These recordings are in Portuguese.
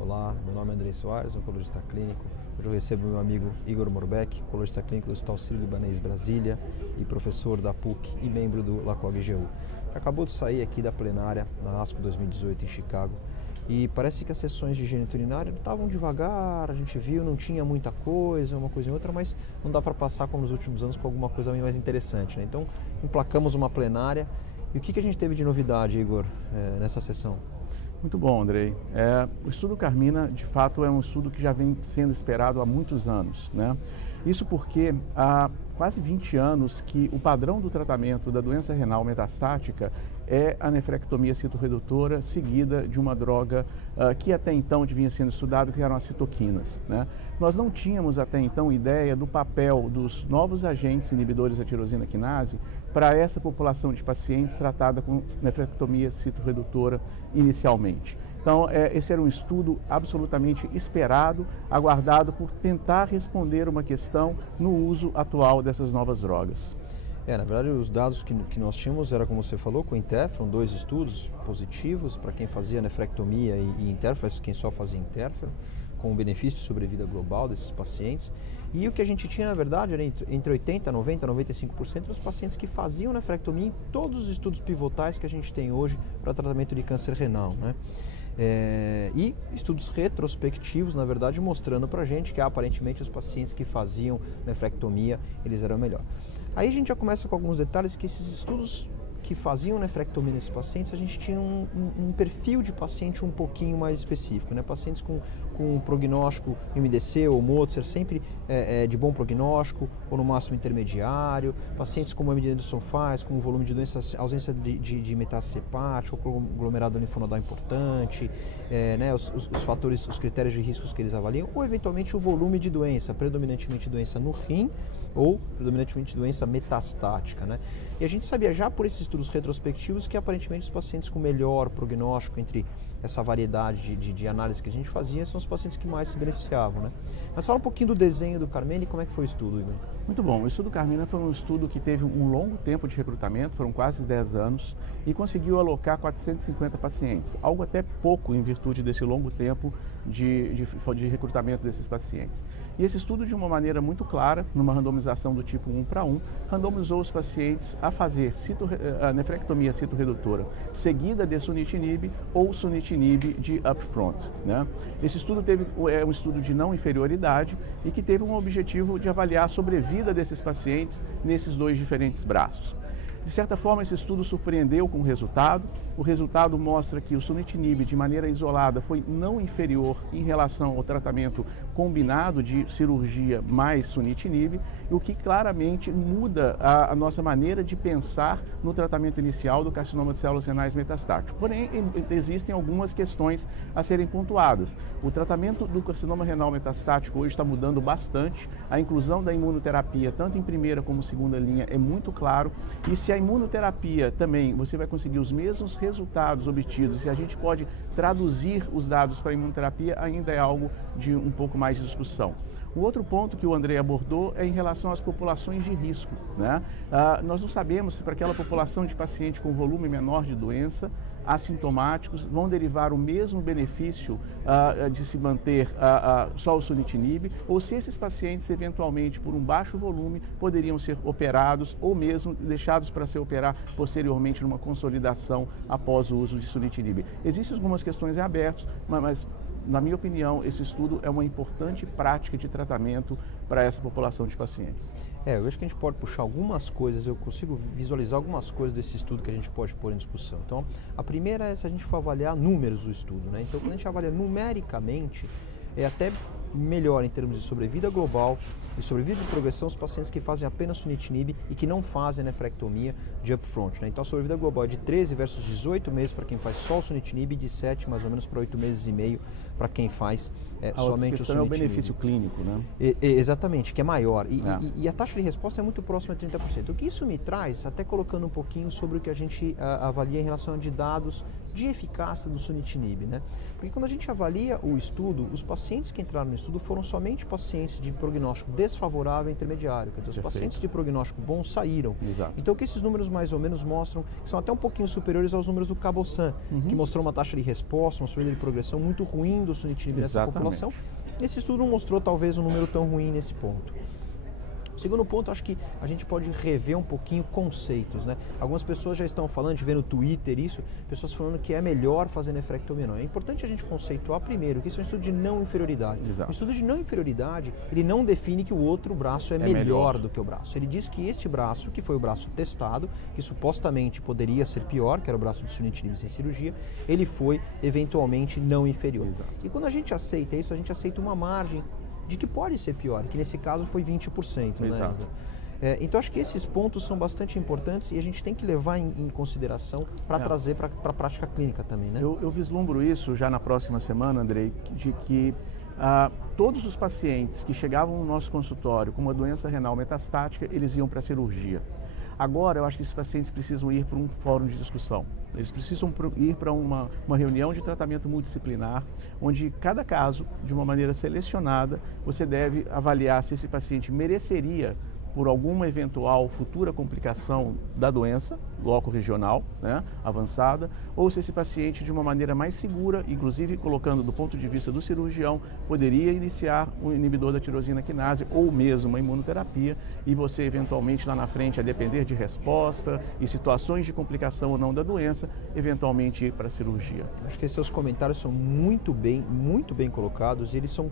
Olá, meu nome é Andrei Soares, oncologista clínico. Hoje eu recebo meu amigo Igor Morbek, oncologista clínico do Hospital Sírio-Libanês Brasília e professor da PUC e membro do LACOG-GU. Acabou de sair aqui da plenária na ASCO 2018 em Chicago e parece que as sessões de geniturinária estavam devagar, a gente viu, não tinha muita coisa, uma coisa e outra, mas não dá para passar como nos últimos anos com alguma coisa mais interessante, né? Então, emplacamos uma plenária. E o que a gente teve de novidade, Igor, nessa sessão? Muito bom, Andrei. O estudo Carmina, de fato, é um estudo que já vem sendo esperado há muitos anos, né? Isso porque há quase 20 anos que o padrão do tratamento da doença renal metastática é a nefrectomia citorredutora seguida de uma droga que até então vinha sendo estudada, que eram as citoquinas, né? Nós não tínhamos até então ideia do papel dos novos agentes inibidores da tirosina quinase para essa população de pacientes tratada com nefrectomia citorredutora inicialmente. Então, esse era um estudo absolutamente esperado, aguardado por tentar responder uma questão no uso atual dessas novas drogas. Na verdade, os dados que nós tínhamos era, como você falou, com interferon, 2 estudos positivos para quem fazia nefrectomia e interferon, quem só fazia interferon, com o benefício de sobrevida global desses pacientes. E o que a gente tinha, na verdade, era entre 80%, 90%, 95% dos pacientes que faziam nefrectomia em todos os estudos pivotais que a gente tem hoje para tratamento de câncer renal, né? E estudos retrospectivos, na verdade, mostrando para a gente que aparentemente os pacientes que faziam nefrectomia, eles eram melhor. Aí a gente já começa com alguns detalhes que esses estudos que faziam nefrectomia nesses pacientes, a gente tinha um perfil de paciente um pouquinho mais específico, né? Pacientes com prognóstico MDC ou Mozart, sempre de bom prognóstico, ou no máximo intermediário, pacientes com MD Anderson faz, com volume de doença, ausência de metástase hepática, ou conglomerado linfonodal importante, né? Os fatores, os critérios de riscos que eles avaliam, ou eventualmente o volume de doença, predominantemente doença no rim, ou predominantemente doença metastática, né? E a gente sabia já por esses estudos retrospectivos que aparentemente os pacientes com melhor prognóstico entre essa variedade de análise que a gente fazia são os pacientes que mais se beneficiavam, né? Mas fala um pouquinho do desenho do Carmina e como é que foi o estudo, Igor. Muito bom. O estudo Carmina foi um estudo que teve um longo tempo de recrutamento, foram quase 10 anos, e conseguiu alocar 450 pacientes, algo até pouco em virtude desse longo tempo de recrutamento desses pacientes. E esse estudo, de uma maneira muito clara, numa randomização do tipo 1:1, randomizou os pacientes a fazer a nefrectomia citorredutora seguida de sunitinib ou sunitinib de upfront, né? Esse estudo é um estudo de não inferioridade e que teve um objetivo de avaliar a sobrevida desses pacientes nesses 2 diferentes braços. De certa forma, esse estudo surpreendeu com o resultado. O resultado mostra que o sunitinib, de maneira isolada, foi não inferior em relação ao tratamento combinado de cirurgia mais sunitinib, o que claramente muda a nossa maneira de pensar no tratamento inicial do carcinoma de células renais metastático. Porém, existem algumas questões a serem pontuadas. O tratamento do carcinoma renal metastático hoje está mudando bastante. A inclusão da imunoterapia, tanto em primeira como segunda linha, é muito claro. E se a imunoterapia também, você vai conseguir os mesmos resultados obtidos, e a gente pode traduzir os dados para a imunoterapia, ainda é algo de um pouco mais de discussão. O outro ponto que o Andrei abordou é em relação às populações de risco, né? Nós não sabemos se para aquela população de paciente com volume menor de doença, assintomáticos, vão derivar o mesmo benefício de se manter só o sunitinib, ou se esses pacientes, eventualmente, por um baixo volume, poderiam ser operados ou mesmo deixados para se operar posteriormente numa consolidação após o uso de sunitinib. Existem algumas questões em aberto, mas na minha opinião, esse estudo é uma importante prática de tratamento para essa população de pacientes. Eu acho que a gente pode puxar algumas coisas, eu consigo visualizar algumas coisas desse estudo que a gente pode pôr em discussão. Então, a primeira é se a gente for avaliar números do estudo, né? Então, quando a gente avalia numericamente, é até melhor em termos de sobrevida global e sobrevida de progressão os pacientes que fazem apenas sunitinib e que não fazem nefrectomia de upfront, né? Então a sobrevida global é de 13 versus 18 meses para quem faz só o sunitinib e de 7 mais ou menos para 8 meses e meio para quem faz somente o sunitinib. É o benefício clínico, né? Exatamente, que é maior. E a taxa de resposta é muito próxima a 30%. O que isso me traz, até colocando um pouquinho sobre o que a gente avalia em relação de dados de eficácia do sunitinib, né? Porque quando a gente avalia o estudo, os pacientes que entraram no estudo foram somente pacientes de prognóstico desfavorável intermediário, quer dizer, os pacientes de prognóstico bom saíram. Exato. Então, o que esses números mais ou menos mostram, que são até um pouquinho superiores aos números do Cabosan, que mostrou uma taxa de resposta, uma sobrevida de progressão muito ruim do sunitinib nessa população. Esse estudo não mostrou talvez um número tão ruim nesse ponto. Segundo ponto, acho que a gente pode rever um pouquinho conceitos, né? Algumas pessoas já estão falando, de ver no Twitter isso, pessoas falando que é melhor fazer nefrectomia ou não. É importante a gente conceituar primeiro que isso é um estudo de não inferioridade. Exato. O estudo de não inferioridade, ele não define que o outro braço é melhor do que o braço. Ele diz que este braço, que foi o braço testado, que supostamente poderia ser pior, que era o braço de sunitinib sem cirurgia, ele foi eventualmente não inferior. Exato. E quando a gente aceita isso, a gente aceita uma margem de que pode ser pior, que nesse caso foi 20%. Exato. Né? Então acho que esses pontos são bastante importantes e a gente tem que levar em consideração para trazer para a prática clínica também. Né? Eu vislumbro isso já na próxima semana, Andrei, de que todos os pacientes que chegavam no nosso consultório com uma doença renal metastática, eles iam para a cirurgia. Agora, eu acho que esses pacientes precisam ir para um fórum de discussão. Eles precisam ir para uma reunião de tratamento multidisciplinar, onde cada caso, de uma maneira selecionada, você deve avaliar se esse paciente mereceria, por alguma eventual futura complicação da doença, loco-regional, né, avançada, ou se esse paciente, de uma maneira mais segura, inclusive colocando do ponto de vista do cirurgião, poderia iniciar um inibidor da tirosina quinase ou mesmo uma imunoterapia e você, eventualmente, lá na frente, a depender de resposta e situações de complicação ou não da doença, eventualmente ir para a cirurgia. Acho que esses seus comentários são muito bem colocados e eles são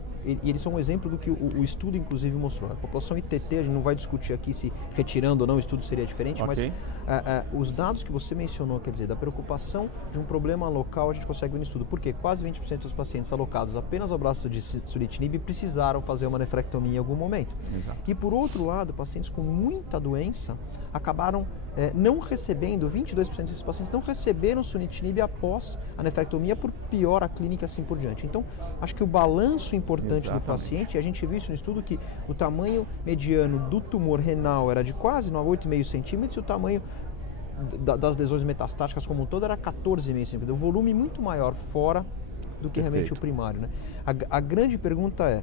um exemplo do que o estudo, inclusive, mostrou. A população ITT, a gente não vai discutir aqui se retirando ou não o estudo seria diferente, okay. Mas os dados que você mencionou, quer dizer, da preocupação de um problema local, a gente consegue ver no estudo, porque quase 20% dos pacientes alocados apenas ao braço de sunitinib precisaram fazer uma nefrectomia em algum momento. Exato. E por outro lado, pacientes com muita doença acabaram não recebendo, 22% desses pacientes não receberam sunitinib após a nefrectomia por pior a clínica e assim por diante. Então, acho que o balanço importante do paciente, a gente viu isso no estudo que o tamanho mediano do tumor renal era de quase 8,5 centímetros e o tamanho das lesões metastáticas como um todo era 14,5 centímetros. Um volume muito maior fora do que realmente o primário. Né? A grande pergunta é,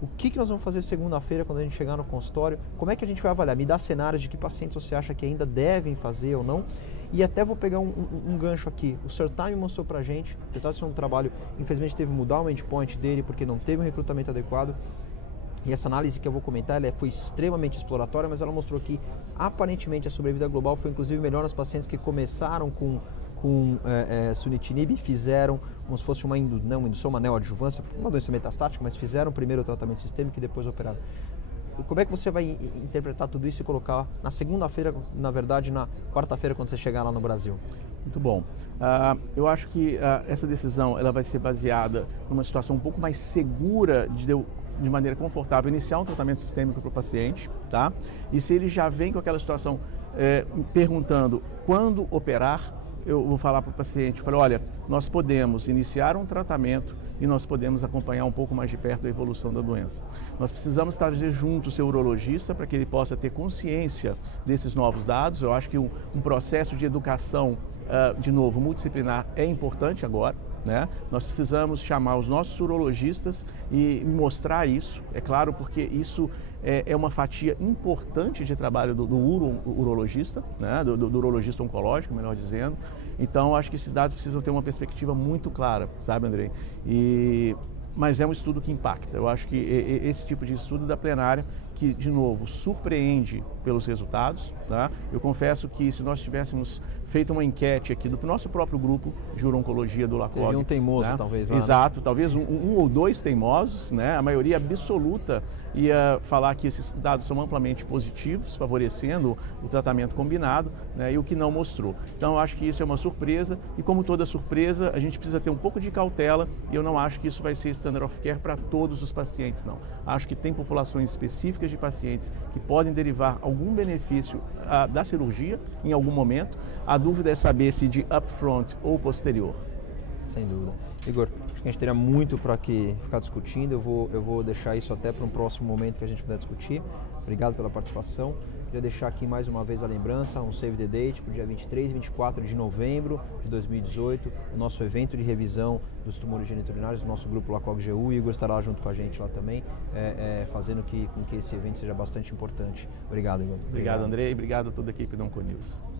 o que nós vamos fazer segunda-feira quando a gente chegar no consultório? Como é que a gente vai avaliar? Me dá cenários de que pacientes você acha que ainda devem fazer ou não? E até vou pegar um gancho aqui. O Certame mostrou pra gente, apesar de ser um trabalho, infelizmente teve que mudar o endpoint dele porque não teve um recrutamento adequado. E essa análise que eu vou comentar, ela foi extremamente exploratória, mas ela mostrou que aparentemente a sobrevida global foi inclusive melhor nas pacientes que começaram com sunitinib e fizeram como se fosse uma indução, uma neoadjuvância, uma doença metastática, mas fizeram primeiro o tratamento sistêmico e depois operaram. E como é que você vai interpretar tudo isso e colocar na segunda-feira, na verdade na quarta-feira, quando você chegar lá no Brasil? Muito bom. Eu acho que essa decisão ela vai ser baseada numa situação um pouco mais segura de maneira confortável, iniciar um tratamento sistêmico para o paciente, tá? E se ele já vem com aquela situação perguntando quando operar, eu vou falar para o paciente, olha, nós podemos iniciar um tratamento e nós podemos acompanhar um pouco mais de perto a evolução da doença. Nós precisamos trazer junto o seu urologista para que ele possa ter consciência desses novos dados. Eu acho que um processo de educação, de novo, multidisciplinar é importante agora. Né? Nós precisamos chamar os nossos urologistas e mostrar isso, é claro, porque isso é uma fatia importante de trabalho do urologista, né? do urologista oncológico, melhor dizendo. Então, acho que esses dados precisam ter uma perspectiva muito clara, sabe, Andrei? Mas é um estudo que impacta. Eu acho que esse tipo de estudo da plenária, que, de novo, surpreende pelos resultados. Tá? Eu confesso que se nós tivéssemos feito uma enquete aqui do nosso próprio grupo de uro-oncologia do LACOG... Teria um teimoso, né? talvez. Exato, talvez um ou dois teimosos, né? A maioria absoluta ia falar que esses dados são amplamente positivos, favorecendo o tratamento combinado, né? E o que não mostrou. Então, eu acho que isso é uma surpresa e, como toda surpresa, a gente precisa ter um pouco de cautela e eu não acho que isso vai ser standard of care para todos os pacientes, não. Acho que tem populações específicas de pacientes que podem derivar algum benefício da cirurgia em algum momento. A dúvida é saber se de upfront ou posterior. Sem dúvida. Igor, acho que a gente teria muito para ficar discutindo, eu vou deixar isso até para um próximo momento que a gente puder discutir. Obrigado pela participação. Queria deixar aqui mais uma vez a lembrança, um save the date para o dia 23 e 24 de novembro de 2018, o nosso evento de revisão dos tumores geniturinários, do nosso grupo LACOG-GU. O Igor estará junto com a gente lá também, fazendo com que esse evento seja bastante importante. Obrigado, Igor. Obrigado, Andrei. Obrigado a toda a equipe da Onconews.